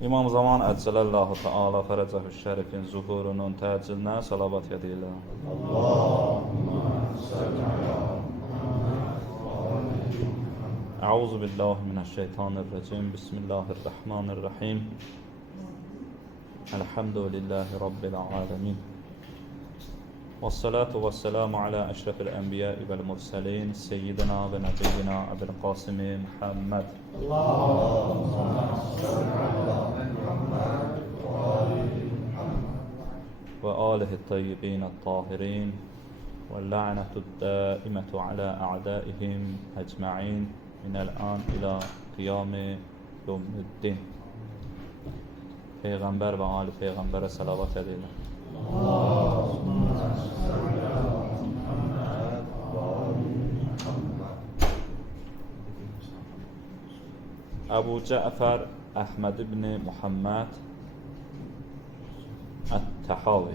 İmam Zaman Əcələllahu Teala Fərəcəhü Şərifin zuhurunun təcillinə salavat edirlər. Allahümme salli ala Əuzu billahi minəşşeytanirracim. Bismillahirrahmanirrahim. Elhamdülillahi Rabbil alemin. Vessalatu vesselamu ala eşrefil enbiya'i vel murselin. Seyyidina ve nebiyyina Ebil Qasimi Muhammed. Ve alihi tayyibin tahirin. Ve la'netu daimetu ala a'daihim ecma'in. Minel an ila qiyami yevmiddin. Peyğəmbər və ali Peyğəmbərə salavat edirlər. Əbu Cəfər Əhməd ibn Muhammed Ət-Təhavi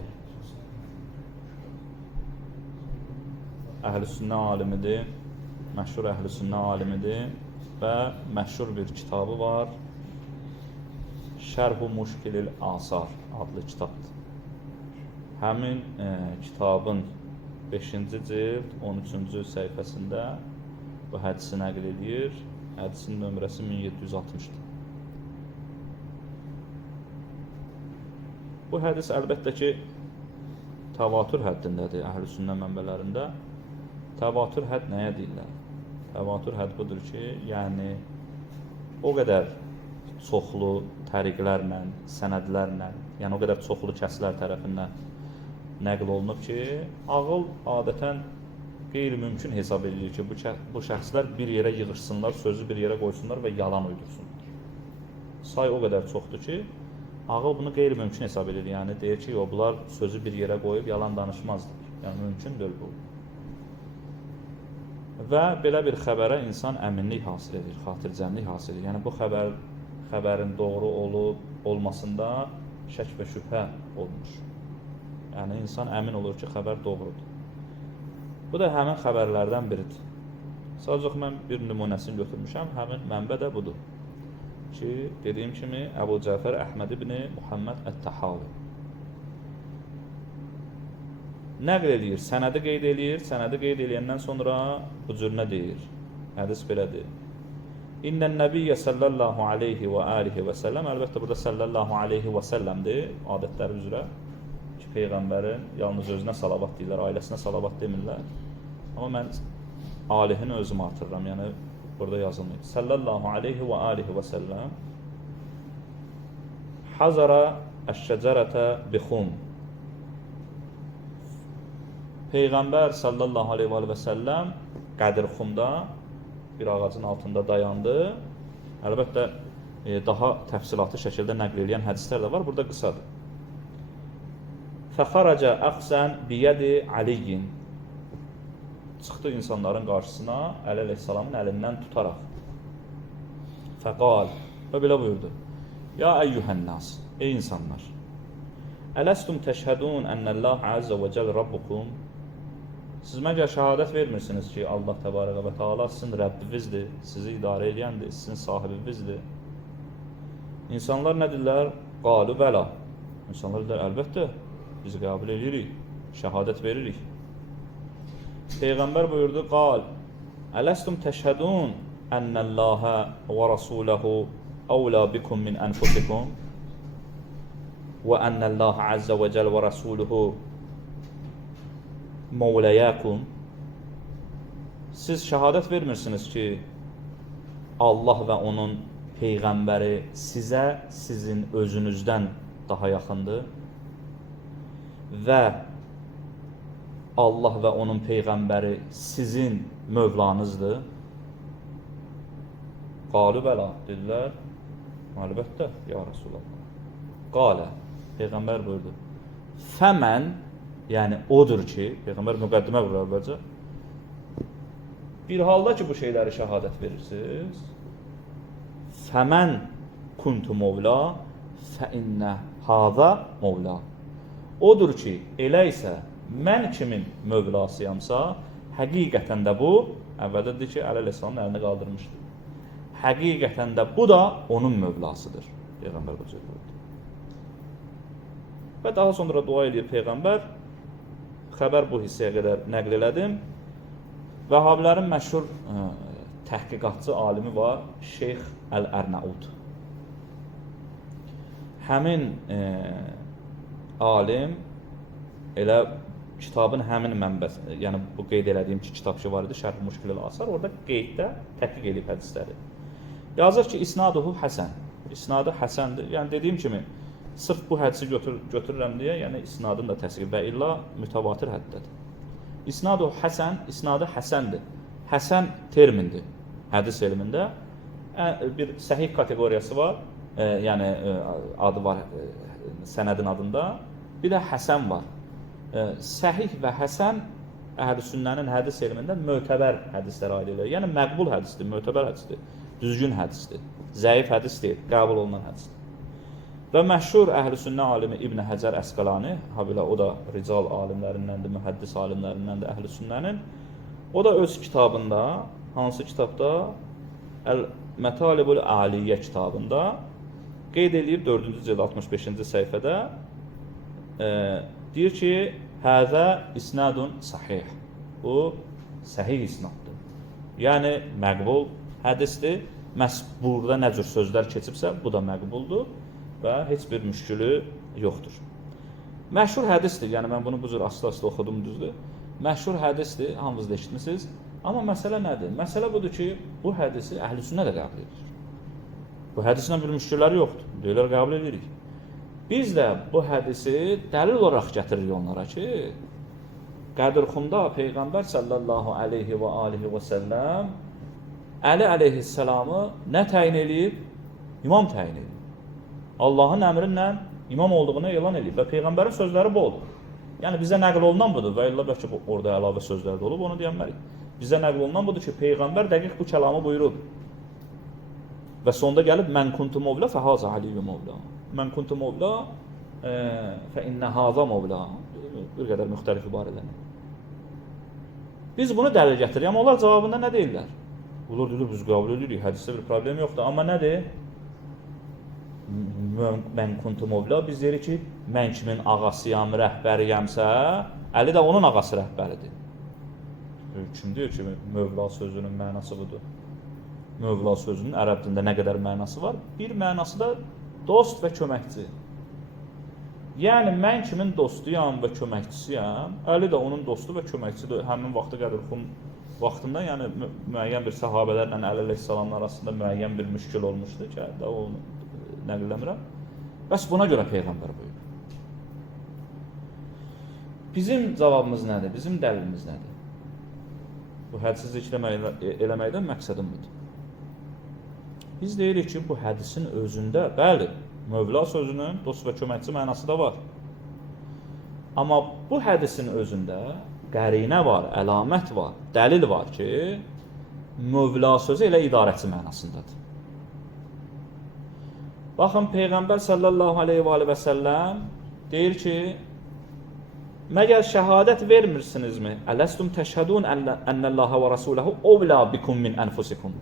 Əhl-i-Sünnə alimidir, məşhur Əhl-i-Sünnə alimidir və məşhur bir kitabı var. Şərh-u Muşkilil Asar adlı kitabdır. Həmin kitabın 5-ci cild 13-cü səhifəsində bu hədisi nəql edir. Hədisin nömrəsi 1760-dır. Bu hədis əlbəttə ki, təvatür həddindədir Əhl-i-Sünnə mənbələrində. Təvatür hədd nəyə deyirlər? Təvatür hədd budur ki, yəni o qədər çoxlu təriqlərlə, sənədlərlə, yəni o qədər çoxlu kəslər tərəfindən nəql olunub ki, ağıl adətən qeyri-mümkün hesab edilir ki, bu şəxslər bir yerə yığışsınlar, sözü bir yerə qoysunlar və yalan uydursunlar. Say o qədər çoxdur ki, ağıl bunu qeyri-mümkün hesab edir. Yəni deyir ki, bunlar sözü bir yerə qoyub yalan danışmazlar. Yəni mümkün deyil bu. Və belə bir xəbərə insan əminlik hasil edir, xatircəmlik hasil edir. Yəni bu xəbərin doğru olub, olmasında şək və şübhə olmuş. Yəni insan əmin olur ki, xəbər doğrudur. Bu da həmin xəbərlərdən biridir. Sadəcə mən bir nümunəsini götürmüşəm, həmin mənbə də budur. Ki, dediyim kimi, Əbu Cəfər Əhməd ibn Muhammed Ət-Təhavi nəql edir, sənədi qeyd edir, sənədi qeyd eləyəndən sonra bu cür nə deyir? Hədis belədir. İnnən nəbiyyə sallallahu aleyhi və alihi və səlləm, əlbəttə burada sallallahu aleyhi və səlləmdir, adətləri üzrə ki, Peyğəmbərin yalnız özünə salavat deyirlər, ailəsinə salavat demirlər. Amma mən alihini özüm artırıram, yəni burada yazılmayıb. Sallallahu aleyhi və alihi və səlləm Hazara əş-şəcərətə bixum. Peyğəmbər sallallahu aleyhi və səlləm Qədirxumda bir ağacın altında dayandı. Əlbəttə, daha təfsilatlı şəkildə nəql edən hədislər də var, burada qısadır. Fəxarəcə əxsən biyədi Aliyyin. Çıxdı insanların qarşısına Əli əleyhissalamın əlindən tutaraq. Fəqal, və belə buyurdu. Ya əyyuhənnas, ey insanlar. Ələstum təşhədun ənəlləh əzzə və cəl rabbukum. Siz məgər şəhadət vermirsiniz ki, Allah təbarəqə və teala sizin Rəbbinizdir, sizi idarə edəndir, sizin sahibinizdir. İnsanlar nə deyirlər? Qalu bəla. İnsanlar deyirlər, əlbəttə, biz qəbul edirik, şəhadət veririk. Peyğəmbər buyurdu, qal, ələstum təşhədun ənəlləhə və rasuləhu əvlə bikum min ənfusikum və ənəlləhə əzzə və cəl və rasuluhu Mevləyəkum. Siz şəhadət vermirsiniz ki, Allah və onun Peyğəmbəri sizə sizin özünüzdən daha yaxındır və Allah və onun Peyğəmbəri sizin Mövlanızdır. Qalu bəla, dedilər, əlbəttə, ya Rasulallah. Qalə, Peyğəmbər buyurdu, fəmən, yəni odur ki, Peyğəmbər müqəddimə qurur əvvəlcə, bir halda ki, bu şeyləri şəhadət verirsiniz, fəmən kuntu mevla, fəinnə hava mevla. Odur ki, elə isə mən kimin mövlasıyamsa, həqiqətən də bu, əvvəldə dedi ki, Əli əleyhissalamın əlini qaldırmışdı. Həqiqətən də bu da onun mövlasıdır. Peyğəmbər bu cür buyurdu. Və daha sonra dua edir Peyğəmbər. Xəbər bu hissəyə qədər nəql elədim. Vəhabilərin məşhur təhqiqatçı alimi var, Şeyx Əl-Ərnaud. Həmin alim elə kitabın həmin mənbəsi, yəni bu qeyd elədiyim ki, kitab ki var idi, Şərh Müşkil-ül Asar, orada qeyddə təhqiq edib hədisləri. Yazır ki, isnaduhu həsən. İsnadı həsəndir. Yəni dediyim kimi, sırf bu hədisi götürürəm deyə, yəni isnadın da təsdiqi və illa mütəvatir həddədir. İsnaduhu həsən, isnadı həsəndir. Həsən termindir hədis elmində. Bir səhih kateqoriyası var, yəni adı var sənədin adında. Bir də həsən var. Səhih və həsən Əhl-i-Sünnənin hədis elmində mötəbər hədislərə aid edilir. Yəni məqbul hədisdir, mötəbər hədisdir, düzgün hədisdir, zəif hədis deyil, qəbul olunan hədisdir. Və məşhur Əhl-i-Sünnə alimi İbn Həcər Əsqəlani, habelə o da rical alimlərindəndir, mühəddis alimlərindəndir Əhl-i-Sünnənin. O da öz kitabında, hansı kitabda? Əl-Mətalibul Aliyyə kitabında qeyd edib 4-cü cild 65-ci səhifədə deyir ki, həzə isnadun sahih. Bu səhih isnaddır. Yəni məqbul hədisdir. Məhz burada nə cür sözlər keçibsə, bu da məqbuldur və heç bir müşkülü yoxdur. Məşhur hədisdir. Yəni mən bunu bu cür asla-asla oxudum, düzdür. Məşhur hədisdir, hamınız da eşitmisiniz. Amma məsələ nədir? Məsələ budur ki, bu hədisi Əhl-i-Sünnə də qəbul edir. Bu hədislə bir müşkülləri yoxdur. Deyirlər, qəbul edirik. Biz də bu hədisi dəlil olaraq gətiririk onlara ki, Qədirxunda Peyğəmbər sallallahu aleyhi və alihi və səlləm Əli əleyhisselamı nə təyin edib? İmam təyin edib. Allahın əmrinlə imam olduğunu elan edib və Peyğəmbərin sözləri bu olur. Yəni bizə nəql olunan budur və illa bəlkə orada əlavə sözlər də olub, onu deyənmərik. Bizə nəql olunan budur ki, Peyğəmbər dəqiq bu kəlamı buyurub. Və sonda gəlib, mən kuntu mövlə fəhazə aliyyü mövlə. Mən kuntu mövlə fə innə hazə mövlə. Bir qədər müxtəlif ibarələnir. Biz bunu dəlil gətiririk, amma onlar cavabında nə deyirlər? Olur, biz qəbul edirik, hədisdə bir problem yoxdur. Amma nədir? Mən kuntu mövlə, biz deyirik ki, mən kimin ağasıyam, rəhbəriyəmsə, Əli də onun ağası rəhbəridir. Kim deyir ki, mövla sözünün mənası budur? Mövla sözünün ərəb dilində nə qədər mənası var? Bir mənası da dost və köməkçi. Yəni, mən kimin dostuyam və köməkçisiyəm, Əli də onun dostu və köməkçidir. Həmin vaxtı Qədirxum vaxtında, yəni müəyyən bir səhabələrlə Əli əleyhissalamın arasında müəyyən bir müşkül olmuşdu ki, də onu nəqləmirəm. Bəs buna görə Peyğəmbər buyurur. Bizim cavabımız nədir? Bizim dəlilimiz nədir? Bu hədisi zikr eləməkdən məqsədim budur. Biz deyirik ki, bu hədisin özündə, bəli, Mövla sözünün dost və köməkçi mənası da var. Amma bu hədisin özündə qərinə var, əlamət var, dəlil var ki, Mövla sözü elə idarəçi mənasındadır. Baxın, Peyğəmbər sallallahu aleyhi və səlləm deyir ki, məgər şəhadət vermirsinizmi? Ələstum təşhədun ənəlləhə və rəsuləhu ovlə bikum min ənfusikum.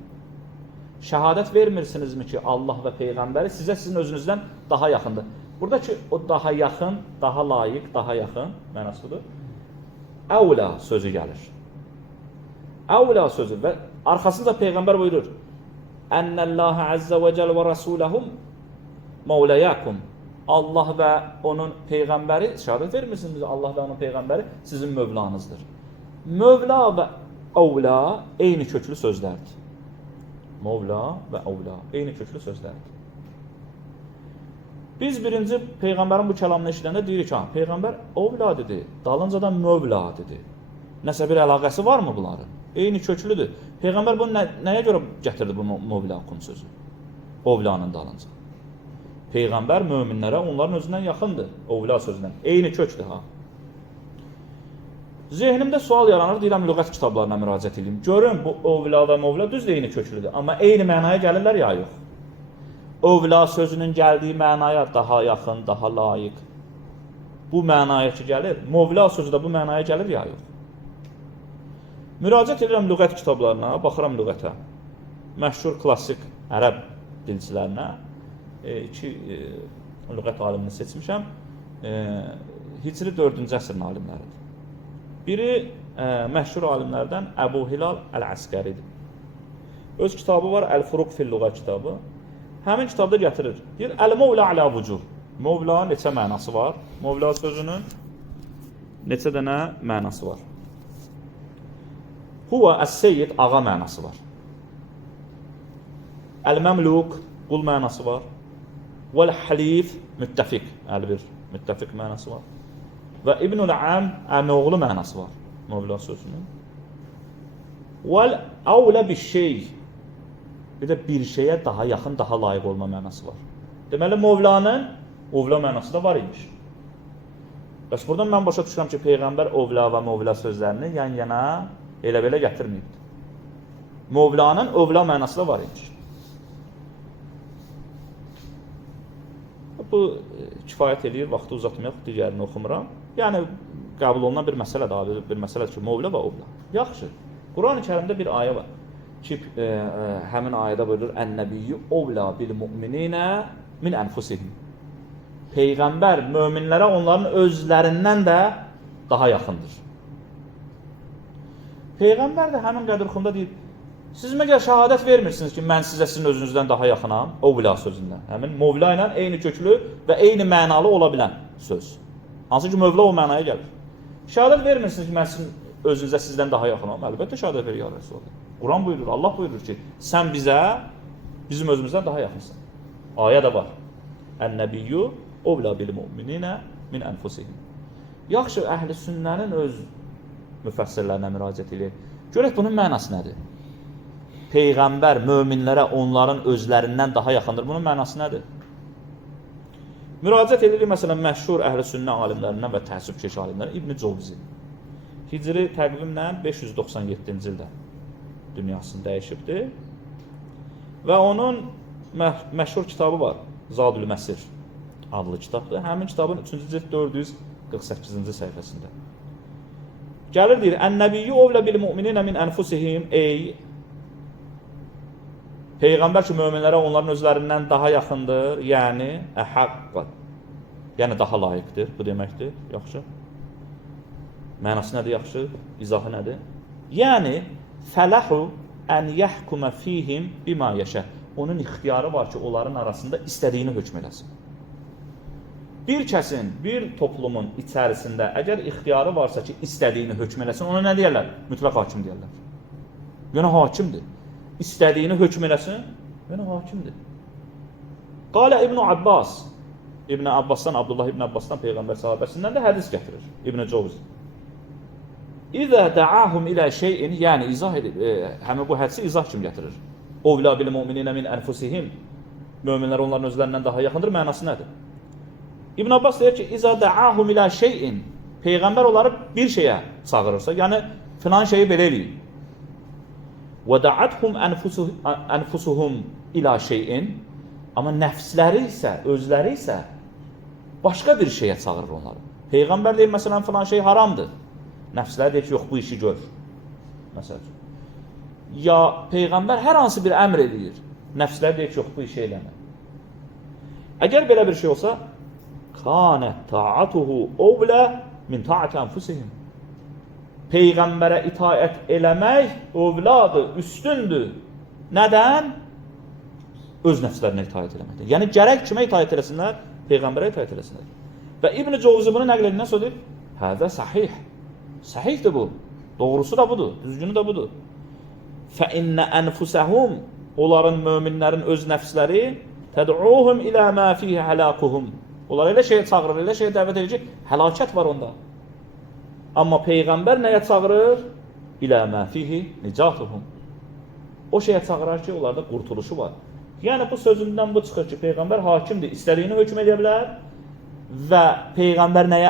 Şəhadət vermirsinizmi ki, Allah və Peyğəmbəri sizə sizin özünüzdən daha yaxındır. Buradakı o daha yaxın, daha layiq, daha yaxın mənasıdır. Əvlə sözü gəlir. Əvlə sözü və arxasında Peyğəmbər buyurur. Ənəlləhə əzzə və cəl və rəsuləhum mavləyəkum. Allah və onun Peyğəmbəri, şəhadət vermirsiniz, Allah və onun Peyğəmbəri sizin mövlanızdır. Mövla və əvlə eyni köklü sözlərdir. Mövla və əvlə eyni köklü sözlərdir. Biz birinci Peyğəmbərin bu kəlamını eşidəndə deyirik ki, Peyğəmbər əvlə dedi, dalıncadan mövla dedi. Nəsə bir əlaqəsi varmı bunların? Eyni köklüdür. Peyğəmbər bunu nəyə görə gətirdi bu mövla sözü? Əvlənin dalınca. Peyğəmbər möminlərə onların özündən yaxındır, əvlə sözündən. Eyni kökdür, ha. Zehnimdə sual yaranır, deyirəm, lüğət kitablarına müraciət edeyim. Görün, bu əvlə və mövlə düz eyni köklüdür. Amma eyni mənaya gəlirlər ya, yox. Əvlə sözünün gəldiyi mənaya daha yaxın, daha layiq. Bu mənaya ki gəlir, mövlə sözü də bu mənaya gəlir ya, yox. Müraciət edirəm lüğət kitablarına, baxıram lüğətə. Məşhur klassik ərəb dilçilərinə. iki lüğət alimini seçmişəm. Hicri 4-cü əsrin alimləridir. Biri məşhur alimlərdən Əbu Hilal Əl-Əskəridir. Öz kitabı var, Əl-Furuq fil-Lüğə kitabı. Həmin kitabda gətirir. Deyir, Əl-Mevla alə vucuh. Mevla neçə mənası var? Mevla sözünün neçə dənə mənası var? Huva əs-seyyid, ağa mənası var. Əl-Məmluk, qul mənası var. Vəl-Halif, müttəfiq, əlbir, müttəfiq mənası var. Və İbnül-Əm, əmioğlu mənası var. Mevla sözünün. Vəl-Əvlə bir-şey, bir də bir şeyə daha yaxın, daha layiq olma mənası var. Deməli, Mevlanın ovla mənası da var imiş. Bəs buradan mən başa düşürəm ki, Peyğəmbər ovla və Mevla sözlərini yan-yana elə-belə gətirməyibdir. Mevlanın ovla mənası da var imiş. Bu kifayət eləyir, vaxtı uzatmayaq, digərini oxumuram. Yəni, qəbul olunan bir məsələdir, bir məsələdir ki, Mevla və ovla. Yaxşı, Quran-ı Kərimdə bir ayə var ki, həmin ayədə buyurur, Ən-nəbiyyü ovla bil-mu'mininə min ənfusihim. Peyğəmbər möminlərə onların özlərindən də daha yaxındır. Peyğəmbər də həmin qədirxunda deyir, siz məgər şəhadət vermirsiniz ki, mən sizə sizin özünüzdən daha yaxınam, ovla sözündən. Həmin Mevla ilə eyni köklü və eyni mənalı ola bilən söz. Hansı ki, Mevla o mənaya gəlir. Şəhadət vermirsiniz ki, mən sizin özünüzə sizdən daha yaxınam. Əlbəttə şəhadət verir, ya Resulullah. Quran buyurur, Allah buyurur ki, sən bizə, bizim özümüzdən daha yaxınsın. Ayə də var. Ən-nəbiyyü ovla bil-mu'mininə min ənfusihim. Yaxşı, əhl-i sünnənin öz müfəssirlərinə müraciət edir. Görək, bunun mənası nədir? Peyğəmbər möminlərə onların özlərindən daha yaxındır. Bunun mənası nədir? Müraciət edilir, məsələn, məşhur əhl-i sünnə alimlərindən və təəssübkeş alimlərindən İbn Covzi. Hicri təqvimlə 597-ci ildə dünyasını dəyişibdir. Və onun məşhur kitabı var, Zadül Məsir adlı kitabdır. Həmin kitabın 3-cü cild 448-ci səhifəsində. Gəlir deyir, Ən-nəbiyyü ovlə bil-mu'mininə min ənfusihim, ey Peyğəmbər ki, möminlərə onların özlərindən daha yaxındır, yəni əhəqqə, yəni daha layiqdir, bu deməkdir, yaxşı. Mənası nədir, yaxşı, izahı nədir? Yəni, fələhu ən yəhkumə fihim bima yeşə. Onun ixtiyarı var ki, onların arasında istədiyini hökm eləsin. Bir kəsin, bir toplumun içərisində əgər ixtiyarı varsa ki, istədiyini hökm eləsin, ona nə deyərlər? Mütləq hakim deyərlər. Yəni, hakimdir. İstədiyini hökm eləsin, yəni hakimdir. Qalə İbn Abbas, İbn Abbasdan, Abdullah İbn Abbasdan, Peyğəmbər sahabəsindən də hədis gətirir İbn Covzi. İzə dəahum ilə şeyin, yəni izah edir, həmin bu hədisi izah kimi gətirir. Ovla bil-mu'mininə min ənfusihim, möminlər onların özlərindən daha yaxındır, mənası nədir? İbn Abbas deyir ki, İzə dəahum ilə şeyin, Peyğəmbər onları bir şeyə çağırırsa, yəni filan şeyi belə eləyin. Və də'athum ənfusuhum ilə şeyin, amma nəfsləri isə, özləri isə başqa bir şeyə çağırır onları. Peyğəmbər deyir, məsələn, filan şey haramdır. Nəfsləri deyir ki, yox, bu işi gör. Məsələn. Ya Peyğəmbər hər hansı bir əmr edir, nəfsləri deyir ki, yox, bu işi eləmə. Əgər belə bir şey olsa, kânət ta'atuhu ovlə min ta'ati ənfusihim. Peyğəmbərə itaət eləmək ovladır, üstündür. Nədən? Öz nəfslərinə itaət eləməkdir. Yəni, gərək kimə itaət eləsinlər? Peyğəmbərə itaət eləsinlər. Və İbn Covzi bunu nəql edindən sonra deyir, hədə sahih. Sahihdir bu. Doğrusu da budur, düzgünü də budur. Fəinnə ənfusəhum, onların möminlərin öz nəfsləri, təd'uhum ilə mə fihi hələkuhum. Onlar elə şeyə çağırır, elə şeyə dəvət edir ki, həlakət var onda. Amma Peyğəmbər nəyə çağırır? İlə mə fihi nicatuhum. O şeyə çağırar ki, onlarda qurtuluşu var. Yəni, bu sözündən bu çıxır ki, Peyğəmbər hakimdir, istədiyini hökm edə bilər və Peyğəmbər nəyə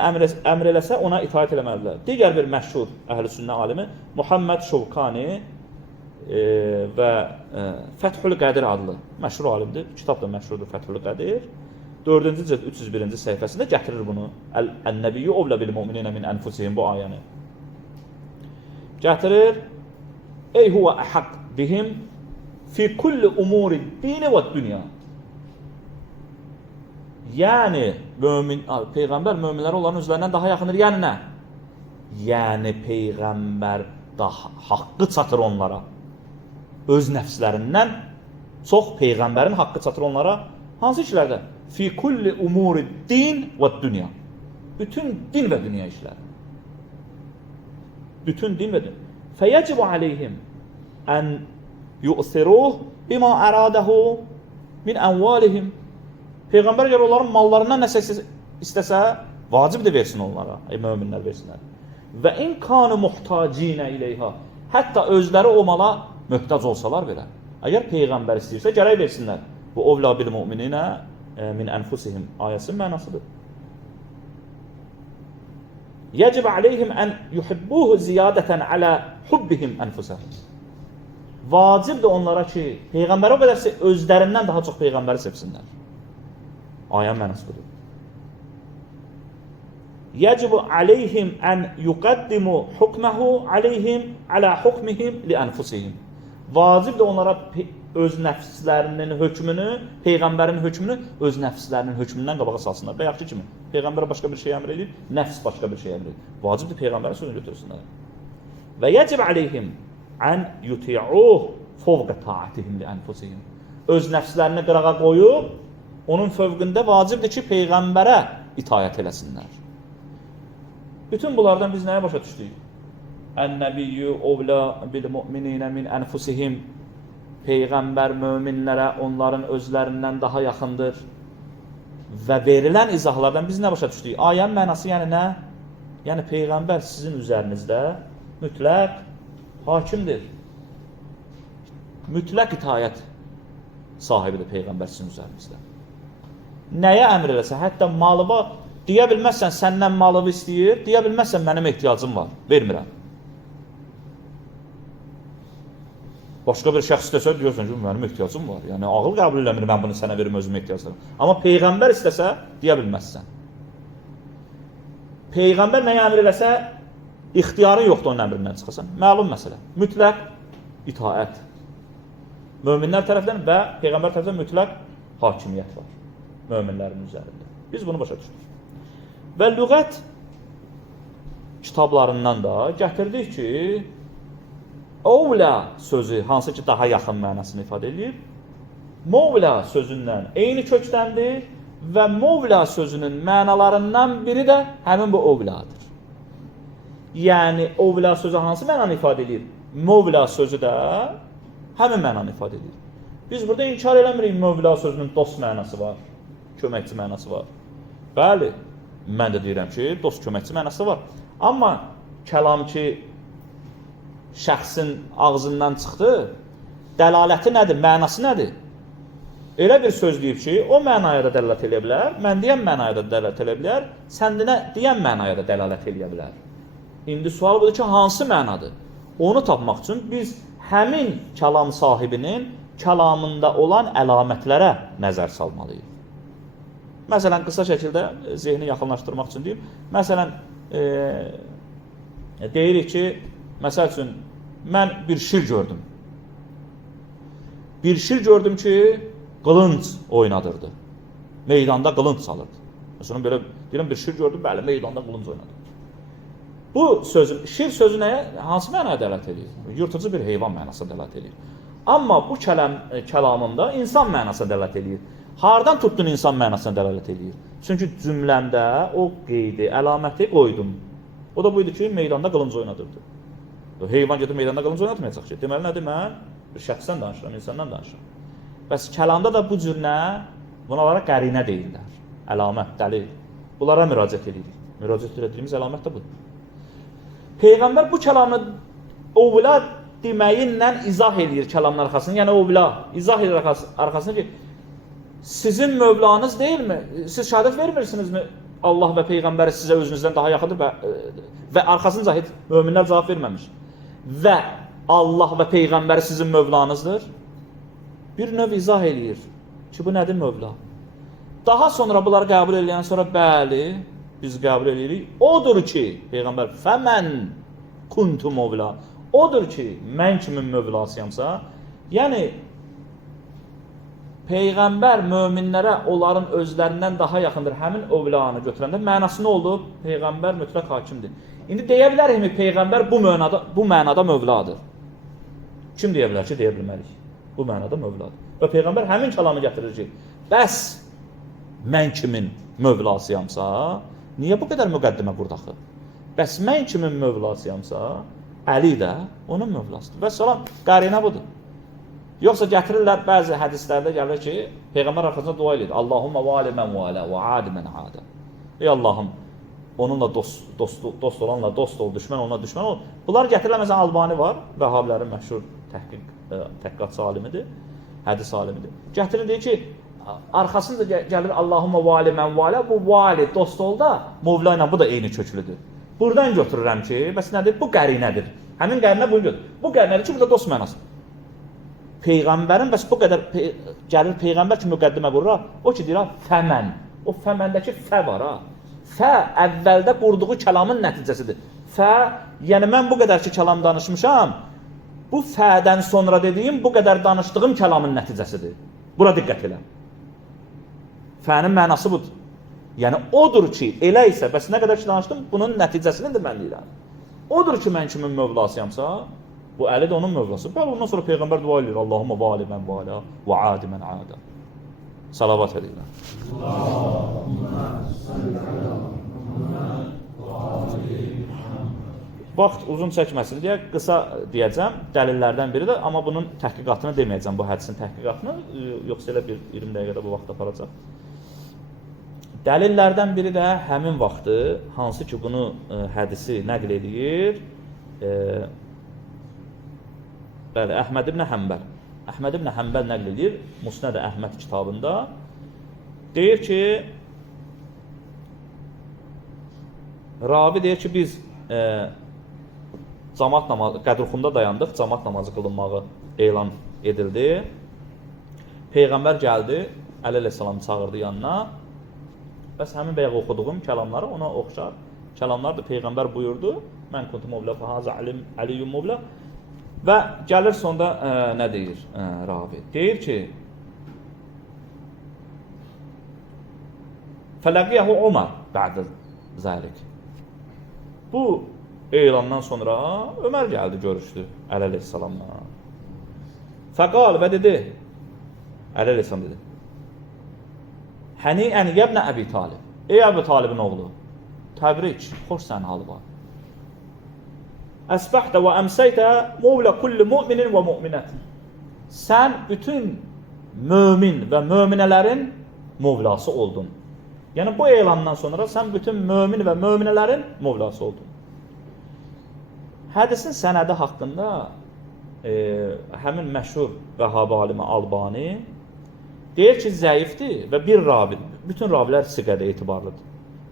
əmr eləsə, ona itaət eləməlidirlər. Digər bir məşhur əhl-i sünnə alimi Muhammed Şovkani və Fəthül Qədir adlı məşhur alimdir. Kitab da məşhurdur Fəthül Qədir. 4-cü cild 301-ci səhifəsində gətirir bunu. Ən-nəbiyyü ovlə bil-mu'mininə min ənfusihim bu ayəni. Gətirir. Ey huvə əhəq bihim fi kulli umuri dini və dünya. Yəni peyğəmbər möminlərə onların özlərindən daha yaxındır. Yəni nə? Yəni peyğəmbər daha haqqı çatır onlara. Öz nəfslərindən çox peyğəmbərin haqqı çatır onlara. Hansı işlərdə? Fi kulli umuri din və dünya. Bütün din və dünya işləri. Bütün din və dünya. Fəyəcibu aleyhim ən yu'siruh bima əradahu min ənvalihim. Peyğəmbər əgər onların mallarından nəsə istəsə, vacibdir versin onlara, möminlər versinlər. Və in kanu muhtacinə ileyha. Hətta özləri o mala möhtac olsalar belə. Əgər Peyğəmbər istəyirsə, gərək versinlər. Bu ovla bil müminə min ənfusihim ayəsinin mənasıdır. Yəcib aleyhim ən yuhibbuhu ziyadətən alə hubbihim ənfusəhim. Vacibdir onlara ki, Peyğəmbərə o qədərsə özlərindən daha çox Peyğəmbəri sevsinlər. Ayənin mənası budur. Yəcibu aleyhim ən yuqaddimu hukməhu aleyhim alə hukmihim li ənfusihim. Vacibdir onlara öz nəfslərinin hökmünü, Peyğəmbərin hökmünü öz nəfslərinin hökmündən qabağa salsınlar. Və yaxşı kimi, Peyğəmbərə başqa bir şey əmr edir, nəfs başqa bir şey əmr edir. Vacibdir Peyğəmbərin sözünü götürsünlər. Və yəcib aleyhim ən yuti'uh fovqa taatihim li ənfusihim. Öz nəfslərini qırağa qoyub, onun fövqündə vacibdir ki, Peyğəmbərə itayət eləsinlər. Bütün bunlardan biz nəyə başa düşdük? Ən-nəbiyyü ovla bil müminə min ənfusihim. Peyğəmbər möminlərə onların özlərindən daha yaxındır. Və verilən izahlardan biz nə başa düşdük? Ayənin mənası yəni nə? Yəni Peyğəmbər sizin üzərinizdə mütləq hakimdir. Mütləq itayət sahibidir Peyğəmbər sizin üzərinizdə. Nəyə əmr eləsə, hətta malıva deyə bilməzsən, səndən malımı istəyir, deyə bilməzsən, mənim ehtiyacım var, vermirəm. Başqa bir şəxs istəsə, deyirsən ki, mənim ehtiyacım var. Yəni, ağıl qəbul eləmir, mən bunu sənə verim, özümə ehtiyaclarım. Amma Peyğəmbər istəsə, deyə bilməzsən. Peyğəmbər nəyə əmr eləsə, ixtiyarın yoxdur onun əmrindən çıxasan. Məlum məsələ. Mütləq itaət. Möminlər tərəfdən və Peyğəmbər tərəfdən mütləq hakimiyyət var. Möminlərin üzərində. Biz bunu başa düşdük. Və lüğət kitablarından da gətirdik ki, ovla sözü, hansı ki daha yaxın mənasını ifadə edir, movla sözündən eyni kökdəndir və movla sözünün mənalarından biri də həmin bu ovladır. Yəni, ovla sözü hansı mənanı ifadə edir? Movla sözü də həmin mənanı ifadə edir. Biz burada inkar eləmirik, movla sözünün dost mənası var, köməkçi mənası var. Bəli, mən də deyirəm ki, dost köməkçi mənası var. Amma kəlam ki, şəxsin ağzından çıxdı, dəlaləti nədir, mənası nədir? Elə bir söz deyib ki, o mənaya da dəlalət eləyə bilər, mən deyən mənaya da dəlalət eləyə bilər, sən deyən mənaya da dəlalət eləyə bilər. İndi sual budur ki, hansı mənadır? Onu tapmaq üçün biz həmin kəlam sahibinin kəlamında olan əlamətlərə nəzər salmalıyıq. Məsələn, qısa şəkildə zehni yaxınlaşdırmaq üçün deyim. Məsələn, deyirik ki, məsəl üçün, mən bir şir gördüm. Bir şir gördüm ki, qılınc oynadırdı. Meydanda qılınc salırdı. Məsələn, belə deyirəm, bir şir gördüm, bəli, meydanda qılınc oynadırdı. Bu sözün, şir sözü nəyə, hansı mənaya dəlalət edir? Yırtıcı bir heyvan mənasına dəlalət edir. Amma bu kəlamında insan mənasına dəlalət edir. Hardan tutdun insan mənasına dəlalət edir? Çünki cümləmdə o qeydi, əlaməti qoydum. O da buydu ki, meydanda qılınc oynadırdı. Heyvan gedib meydanda qılınc oynatmayacaq ki. Deməli nədir, mən bir şəxsdən danışıram, insandan danışıram. Bəs kəlamda da bu cür nə? Bunalara qərinə deyirlər. Əlamət, dəlil. Bunlara müraciət edirik. Müraciət edildiyimiz əlamət də budur. Peyğəmbər bu kəlamı ovla deməyinlə izah edir kəlamın arxasını. Yəni ovla, izah edir arxasını ki, sizin mövlanız deyilmi? Siz şəhadət vermirsinizmi? Allah və Peyğəmbəri sizə özünüzdən daha yaxındır və arxasınca heç möminlər cavab verməmiş. Və Allah və Peyğəmbəri sizin mövlanızdır. Bir növ izah edir ki, bu nədir mövla? Daha sonra bunları qəbul edilən sonra bəli, biz qəbul edirik. Odur ki, Peyğəmbər fəmən kuntu mövla. Odur ki, mən kimin mövlasıyamsa, yəni Peyğəmbər möminlərə onların özlərindən daha yaxındır. Həmin övlanı götürəndə mənası nə oldu? Peyğəmbər mütləq hakimdir. İndi deyə bilərikmi Peyğəmbər bu mənada mövladır? Kim deyə bilər ki, deyə bilmərik. Bu mənada mövladır. Və Peyğəmbər həmin kəlamı gətirir ki, bəs mən kimin mövlasıyamsa, niyə bu qədər müqəddimə qurdaxı? Bəs mən kimin mövlasıyamsa, Əli də onun mövlasıdır. Və salam, qərinə budur. Yoxsa gətirirlər, bəzi hədislərdə gəlir ki, Peyğəmbər arxasında dua edir. Allahumma vali mən valə və adi mən adə. Ey Allahım, onunla dost olanla dost ol, düşmən onunla düşmən ol. Bunlar gətirirlər, məsələn, Albani var, Vəhabilərin məşhur təhqiqatçı alimidir, hədis alimidir. Gətirir, deyir ki, arxasında gəlir Allahumma vali mən valə, bu vali dost ol da, Mövla ilə bu da eyni köklüdür. Buradan götürürəm ki, bəs nədir? Bu qərinədir. Həmin qərinə bunu götür. Bu qərinədir ki, burada dost mənası. Peyğəmbərin bəs bu qədər gəlir Peyğəmbər ki, müqəddimə qurur, o ki, deyir, fəmən. O fəməndəki fə var, ha. Fə əvvəldə qurduğu kəlamın nəticəsidir. Fə, yəni mən bu qədər ki, kəlam danışmışam, bu fədən sonra dediyim bu qədər danışdığım kəlamın nəticəsidir. Bura diqqət elə. Fənin mənası budur. Yəni, odur ki, elə isə, bəs nə qədər ki, danışdım, bunun nəticəsinidir mən deyirəm. Odur ki, mən kimin mövlasıyamsa, bu Əli də onun mövlası. Bəli, ondan sonra Peyğəmbər dua edir. Allahumma vali mən valə və adi mən adə. Salavat edirlər. Vaxt uzun çəkməsin deyə qısa deyəcəm. Dəlillərdən biri də, amma bunun təhqiqatını deməyəcəm, bu hədisin təhqiqatını. Yoxsa elə bir 20 dəqiqədə bu vaxt aparacaq. Dəlillərdən biri də həmin vaxtı, hansı ki, bunu hədisi nəql edir, bəli, Əhməd ibn Həmbəl. Əhməd ibn Həmbəl nəql edir Musnəd Əhməd kitabında. Deyir ki, ravi deyir ki, biz cəmaət namazı, Qədrxumda dayandıq, cəmaət namazı qılınmağı elan edildi. Peyğəmbər gəldi, Əli əleyhissalam çağırdı yanına. Bəs həmin bəyə oxuduğum kəlamları ona oxşar. Kəlamlar da Peyğəmbər buyurdu. Mən kuntum mövlə fəhazə əliyyum mövlə. Və gəlir sonda nə deyir ravi? Deyir ki, fələqiyyəhu Umar bə'də zəlik. Bu elandan sonra Ömər gəldi, görüşdü Əli əleyhissalamla. Fəqal və dedi, Əli əleyhissalam dedi, Həniyən yəbnə Əbi Talib. Ey Əbi Talibin oğlu, təbrik, xoş sənin halı var. Əsbəhdə və əmsəydə mövlə kulli müminin və müminətin. Sən bütün mömin və möminələrin mövlası oldun. Yəni, bu elandan sonra sən bütün mömin və möminələrin mövlası oldun. Hədisin sənədi haqqında həmin məşhur Vəhabi alimi Albani deyir ki, zəifdir və bir ravi, bütün ravilər siqədə etibarlıdır.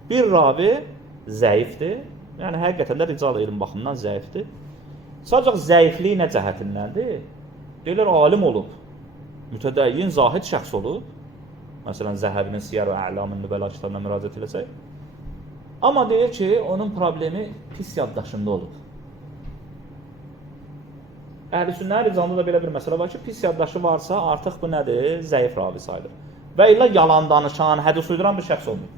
Bir ravi zəifdir. Yəni, həqiqətən də rical elm baxımından zəifdir. Sadəcə zəifliyi nə cəhətindəndir? Deyirlər, alim olub, mütədəyyin, zahid şəxs olub. Məsələn, Zəhəbinin Siyar və Ə'lamın Nübəla kitabına müraciət eləsək. Amma deyir ki, onun problemi pis yaddaşında olub. Əhl-i-Sünnənin ricalında da belə bir məsələ var ki, pis yaddaşı varsa, artıq bu nədir? Zəif ravi sayılır. Və illa yalan danışan, hədis uyduran bir şəxs olmayıb.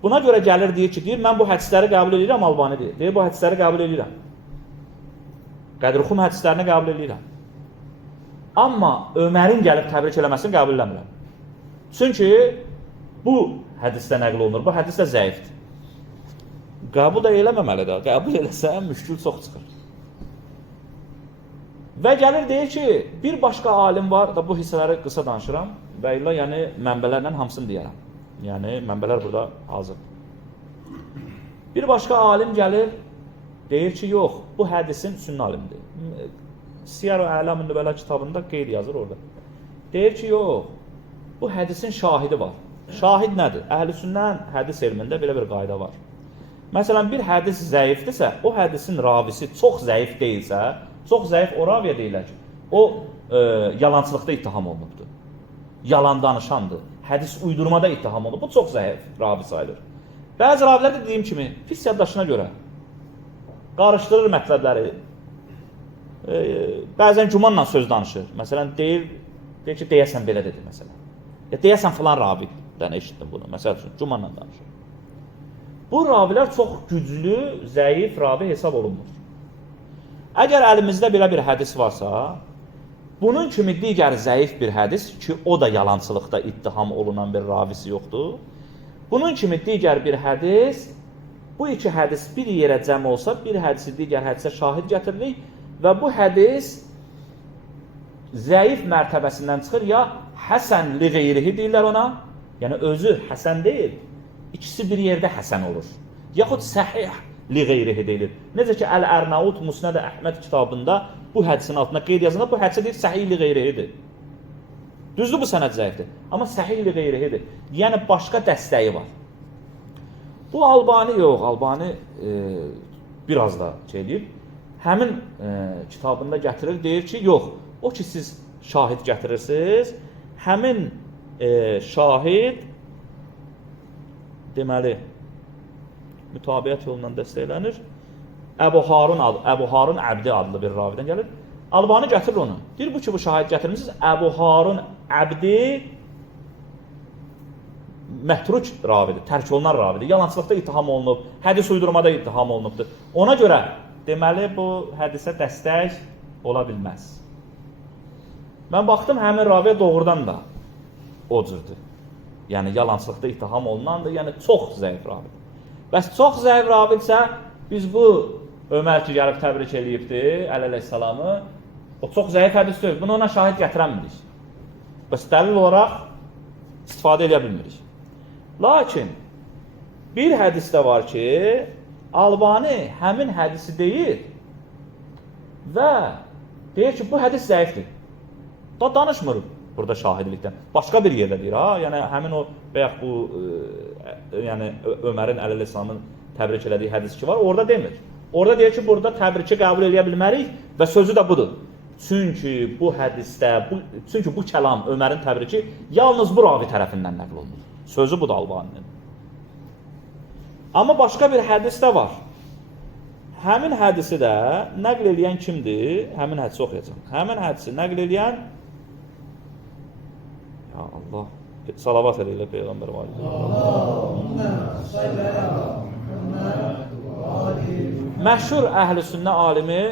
Buna görə gəlir, deyir ki, mən bu hədisləri qəbul edirəm, Albani deyir. Deyir, bu hədisləri qəbul edirəm. Qədrxum hədislərini qəbul edirəm. Amma Ömərin gəlib təbrik eləməsini qəbul eləmirəm. Çünki bu hədisdə nəql olunur, bu hədis də zəifdir. Qəbul da eləməməlidir. Qəbul eləsə, müşkül çox çıxır. Və gəlir, deyir ki, bir başqa alim var, da bu hissələri qısa danışıram və illa, yəni, mənbələrlə hamısını deyərəm. Yəni, mənbələr burada hazır. Bir başqa alim gəlir, deyir ki, yox, bu hədisin sünnə alimdir. Siyar və Ə'lamın Nübəla kitabında qeyd yazır orada. Deyir ki, yox, bu hədisin şahidi var. Şahid nədir? Əhl-i-Sünnənin hədis elmində belə bir qayda var. Məsələn, bir hədis zəifdirsə, o hədisin ravisi çox zəif deyilsə, çox zəif o raviyə deyilər ki, o yalançılıqda ittiham olunubdur. Yalan danışandır. Hədis uydurmada ittiham olunub. Bu çox zəif ravi sayılır. Bəzi ravilər də dediyim kimi, pis yaddaşına görə qarışdırır mətləbləri. Bəzən gümanla söz danışır. Məsələn, deyir, Deyir ki, deyəsən belə dedi məsələn. Deyəsən filan ravidən eşitdim bunu. Məsəl üçün, Cumanla danışır. Bu ravilər çox güclü, zəif ravi hesab olunmur. Əgər əlimizdə belə bir hədis varsa, bunun kimi digər zəif bir hədis ki, o da yalançılıqda ittiham olunan bir ravisi yoxdur. Bunun kimi digər bir hədis, bu iki hədis bir yerə cəm olsa, bir hədisi digər hədisə şahid gətiririk və bu hədis zəif mərtəbəsindən çıxır, ya həsən li qeyrihi deyirlər ona, yəni özü həsən deyil, ikisi bir yerdə həsən olur. Yaxud səhih li qeyrihi deyilir. Necə ki, Əl-Ərnaud Musnəd Əhməd kitabında bu hədisin altında qeyd yazında bu hədisə deyir, səhih li qeyrihidir. Düzdür, bu sənəd zəifdir. Amma səhih li qeyrihidir. Yəni, başqa dəstəyi var. Bu Albani yox, Albani biraz da şey deyib, həmin kitabında gətirir, deyir ki, yox, o ki, siz şahid gətirirsiniz, həmin şahid deməli, mütabiət yolundan dəstəklənir. Əbu Harun Əbdi adlı bir ravidən gəlir. Albani gətirir onu. Deyir, bu ki, bu şahid gətirmişsiniz, Əbu Harun Əbdi mətruk ravidir, tərk olunan ravidir. Yalançılıqda ittiham olunub, hədis uydurmada ittiham olunubdur. Ona görə, deməli, bu hədisə dəstək ola bilməz. Mən baxdım, həmin raviyə doğrudan da o cürdür. Yəni, yalançılıqda ittiham olunandır, yəni çox zəif ravidir. Bəs çox zəif ravidsə, biz bu Ömər ki, gəlib təbrik eləyibdir, əleyhissalamı, o çox zəif hədis deyil, bunu ona şahid gətirənmirik. Bəs dəlil olaraq istifadə edə bilmirik. Lakin, bir hədisdə var ki, Albani həmin hədisi deyir və deyir ki, bu hədis zəifdir. Da danışmır burada şahidlikdən. Başqa bir yerdə deyir, ha? Yəni, həmin o, bəyək bu, yəni, Ömərin əleyhissalamın təbrik elədiyi hədis ki var, orada demir. Orada deyir ki, burada təbriki qəbul edə bilmərik və sözü də budur. Çünki bu hədisdə, çünki bu kəlam, Ömərin təbriki yalnız bu ravi tərəfindən nəql olunur. Sözü budur Albaninin. Amma başqa bir hədis də var. Həmin hədisi də nəql eləyən kimdir? Həmin hədisi oxuyacaq. Həmin hədisi nəql eləyən ya Allah, salavat elə Peyğəmbər var. Məşhur əhl-i sünnə alimi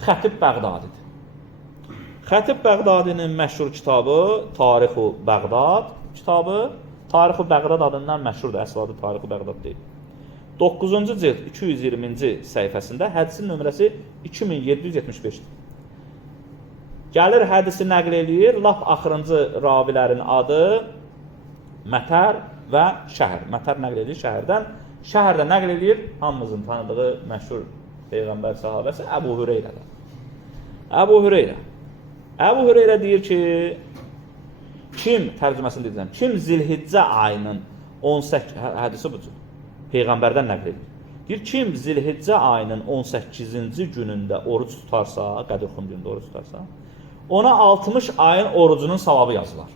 Xətib Bəğdadidir. Xətib Bəğdadinin məşhur kitabı Tarixu Bəğdad kitabı. Tarixu Bəğdad adından məşhurdur, əsl adı Tarixu Bəğdad deyil. 9-cu cild 220-ci səhifəsində hədisin nömrəsi 2775-dir. Gəlir hədisi nəql eləyir, lap axırıncı ravilərin adı Mətər və Şəhər. Mətər nəql eləyir şəhərdən. Şəhərdə nəql eləyir hamımızın tanıdığı məşhur Peyğəmbər sahabəsi Əbu Hüreyrədir. Əbu Hüreyrə. Əbu Hüreyrə deyir ki, kim, tərcüməsini deyəcəm, kim Zilhiccə ayının 18, hədisi budur, Peyğəmbərdən nəql edir. Deyir, kim Zilhiccə ayının 18-ci günündə oruç tutarsa, Qədirxum günündə oruç tutarsa, ona 60 ayın orucunun savabı yazılar.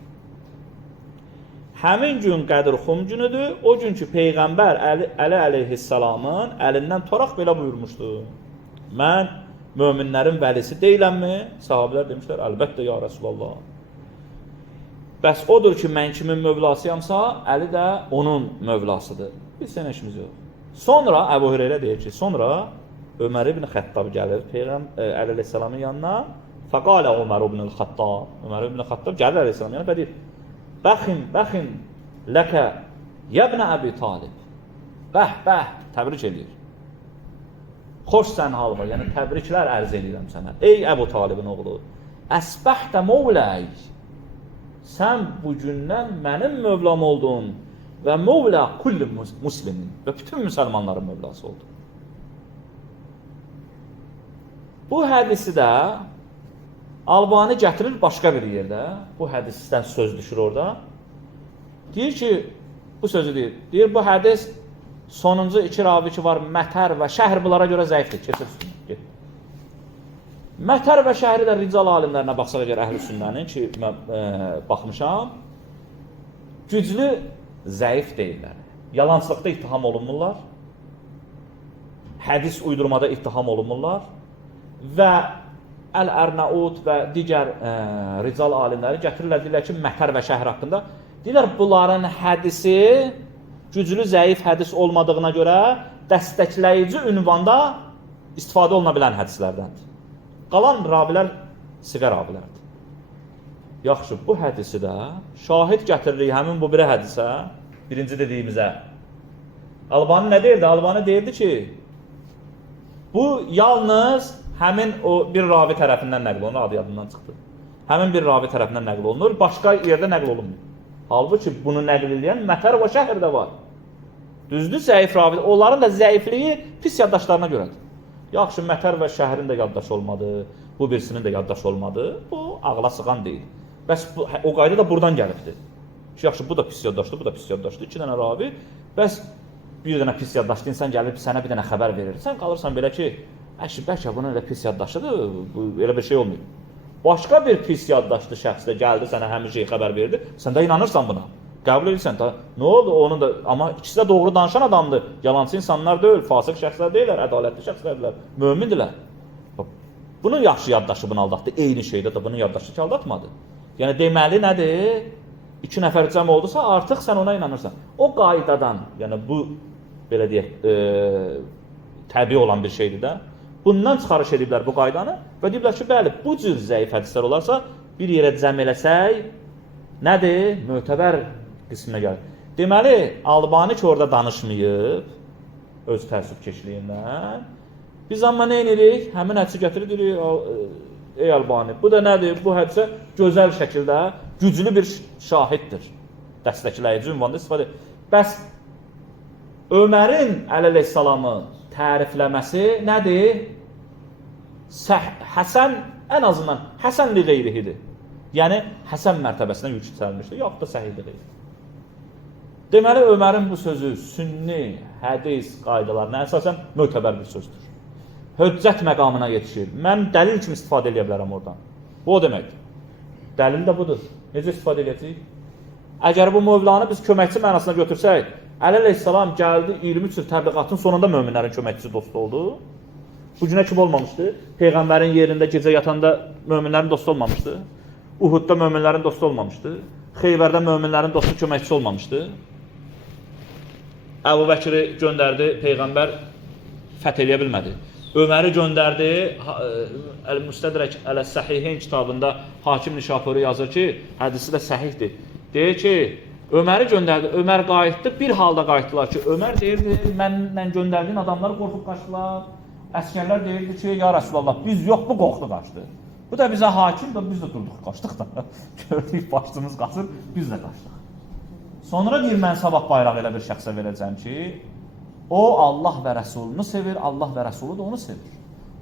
Həmin gün Qədirxum günüdür, o gün ki, Peyğəmbər Əli əleyhissalamın əlindən toraq belə buyurmuşdu. Mən möminlərin vəlisi deyiləmmi? Sahabilər demişlər, əlbəttə ya Rəsulallah. Bəs odur ki, mən kimin mövlasıyamsa, Əli də onun mövlasıdır. Biz sənə işimiz yox. Sonra Əbu Hüreyrə deyir ki, sonra Ömər ibn Xəttab gəlir Peyğəmbər Əli əleyhissalamın yanına. Fəqalə Ömər ibn Xəttab. Ömər ibn Xəttab gəlir əleyhissalamın yanına və deyir, Bəxin ləkə yəbnə Əbi Talib. Bəh, təbrik edir. Xoş sən halva, yəni təbriklər ərz edirəm sənə. Ey Əbu Talibin oğlu, əsbəhtə mövləyik. Sən bugündən mənim mövlam oldun və mövlə kulli muslimin və bütün müsəlmanların mövlası oldun. Bu hədisi də Albani gətirir başqa bir yerdə, bu hədisdən söz düşür orada. Deyir ki, bu sözü deyir, bu hədis sonuncu iki ravi ki var, Mətər və Şəhr bunlara görə zəifdir, keçir üstünü. Mətər və Şəhri də rical alimlərinə baxsaq əgər əhl-i sünnənin ki, baxmışam, güclü zəif deyirlər. Yalançılıqda ittiham olunmurlar, hədis uydurmada ittiham olunmurlar və Əl-Ərnaud və digər rical alimləri gətirirlər, deyirlər ki, Mətər və Şəhr haqqında. Deyirlər, bunların hədisi güclü, zəif hədis olmadığına görə dəstəkləyici ünvanda istifadə oluna bilən hədislərdəndir. Qalan ravilər siğə ravilərdir. Yaxşı, bu hədisi də şahid gətiririk həmin bu bir hədisə, birinci dediyimizə. Albani nə deyirdi? Albani deyirdi ki, bu yalnız həmin o bir ravi tərəfindən nəql olunur, adı yadından çıxdı. Həmin bir ravi tərəfindən nəql olunur, başqa yerdə nəql olunmur. Halbuki bunu nəql edən Mətər və Şəhr də var. Düzdür, zəif ravi, onların da zəifliyi pis yaddaşlarına görədir. Yaxşı, Mətər və Şəhrin də yaddaş olmadı, bu birisinin də yaddaş olmadı, bu ağla sığan deyil. Bəs o qayda da buradan gəlibdir. Yaxşı, bu da pis yaddaşdır, bu da pis yaddaşdır. İki dənə ravi, bəs bir dənə pis yaddaşlı insan gəlib sənə bir dənə xəbər verir. Sən qalırsan belə ki, bəlkə bunun elə pis yaddaşıdır, elə bir şey olmuyor. Başqa bir pis yaddaşlı şəxs də gəldi, sənə həmin şeyi xəbər verdi, sən də inanırsan buna. Qəbul edirsən, nə oldu onun da, amma ikisi də doğru danışan adamdır. Yalancı insanlar deyil, fasıq şəxslər deyilər, ədalətli şəxslərdirlər, mömindirlər. Bunun yaxşı yaddaşı bunu aldatdı, eyni şeydə də bunun yaddaşı ki, aldatmadı. Yəni, deməli nədir? İki nəfər cəm oldusa, artıq sən ona inanırsan. O qaydadan, yəni bu, belə deyək, təbii olan bir şeydir də, bundan çıxarış ediblər bu qaydanı və deyiblər ki, bəli, bu cür zəif hədislər olarsa, bir yerə cəm eləsək, nədir? Mötəbər qisminə gəlir. Deməli, Albani ki, orada danışmayıb, öz təəssüb keşliyindən, biz amma nə edirik? Həmin hədisi gətiririk, ey Albani, bu da nədir? Bu hədisə gözəl şəkildə güclü bir şahiddir. Dəstəkləyici ünvanda istifadə edir. Bəs Ömərin əleyhissalamı tərifləməsi nədir? Həsən, ən azından Həsənli qeyrihidir. Yəni, Həsən mərtəbəsinə yüksəlmişdir, yox da səhihdir. Deməli, Ömərin bu sözü sünni, hədis qaydalarına əsasən mötəbər bir sözdür. Höccət məqamına yetişir. Mən dəlil kimi istifadə edə bilərəm oradan. Bu o deməkdir. Dəlil də budur. Necə istifadə edəcəyik? Əgər bu mövlanı biz köməkçi mənasına götürsək, Əli əleyhissalam gəldi 23 il təbliğatın sonunda möminlərin köməkçisi dostu oldu. Bu günə kim olmamışdı? Peyğəmbərin yerində gecə yatanda möminlərin dostu olmamışdı. Uhudda möminlərin dostu olmamışdı. Xeybərdə möminlərin dostu köməkçisi olmamışdı. Əbu Bəkiri göndərdi, Peyğəmbər fəth eləyə bilmədi. Öməri göndərdi, Əl-Müstədrək Əl-Səhihin kitabında Hakim Nişapuri yazır ki, hədisi də səhihdir. Deyir ki, Öməri göndərdi, Ömər qayıtdı, bir halda qayıtdılar ki, Ömər deyirdi, mənlə göndərdiyin adamlar qorxub qaçdılar. Əskərlər deyirdi ki, ya Rəsulallah, biz yox, bu qorxdu qaçdı. Bu da bizə hakim da, biz də durduq, qaçdıq da. Gördük, başımız qaçır, biz də qaçdıq. Sonra deyir, mən sabah bayraq elə bir şəxsə verəcəm ki, o, Allah və Rəsulunu sevir, Allah və Rəsulu da onu sevir.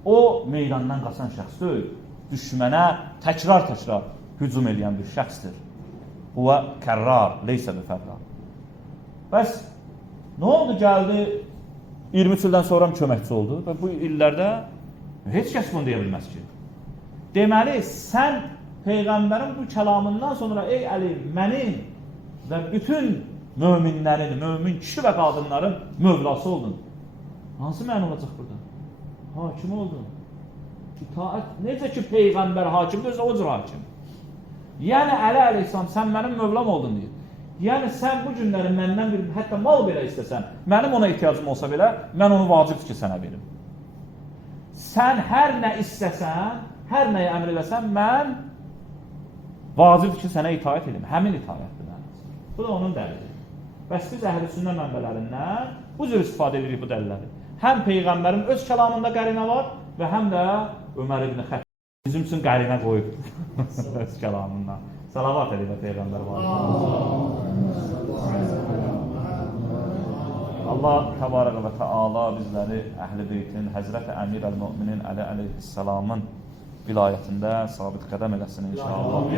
O, meydandan qaçan şəxs deyil, düşmənə təkrar-təkrar hücum edən bir şəxsdir. Huvə kərrar, leysə bi fərrar. Bəs, nə oldu, gəldi, 23 ildən sonra köməkçi oldu və bu illərdə heç kəs bunu deyə bilməz ki. Deməli, sən Peyğəmbərin bu kəlamından sonra, ey Əli, mənim və bütün möminlərin, mömin kişi və qadınların mövlası oldun. Hansı məna olacaq burada? Hakim oldun. İtaət, necə ki Peyğəmbər hakimdir, o cür hakim. Yəni, Əli əleyhissalam, sən mənim mövlam oldun deyir. Yəni, sən bu günləri məndən bir, hətta mal belə istəsən, mənim ona ehtiyacım olsa belə, mən onu vacibdir ki, sənə verim. Sən hər nə istəsən, hər nəyə əmr eləsən, mən vacibdir ki, sənə itaət edim. Həmin itaətdir mənası. Bu da onun dəlilidir. Bəs biz əhl-i sünnə mənbələrindən bu cür istifadə edirik bu dəlilləri. Həm Peyğəmbərin öz kəlamında qərinə var və həm də Ömər ibn Xəttab bizim üçün qərinə qoyub öz kəlamından. Salavat edin Peyğəmbər var. Allah təbarək və təala bizləri Əhl-i Beytin, Həzrət-i Əmir əl-Müminin Əli əleyhissalamın vilayətində sabit qədəm eləsin inşallah.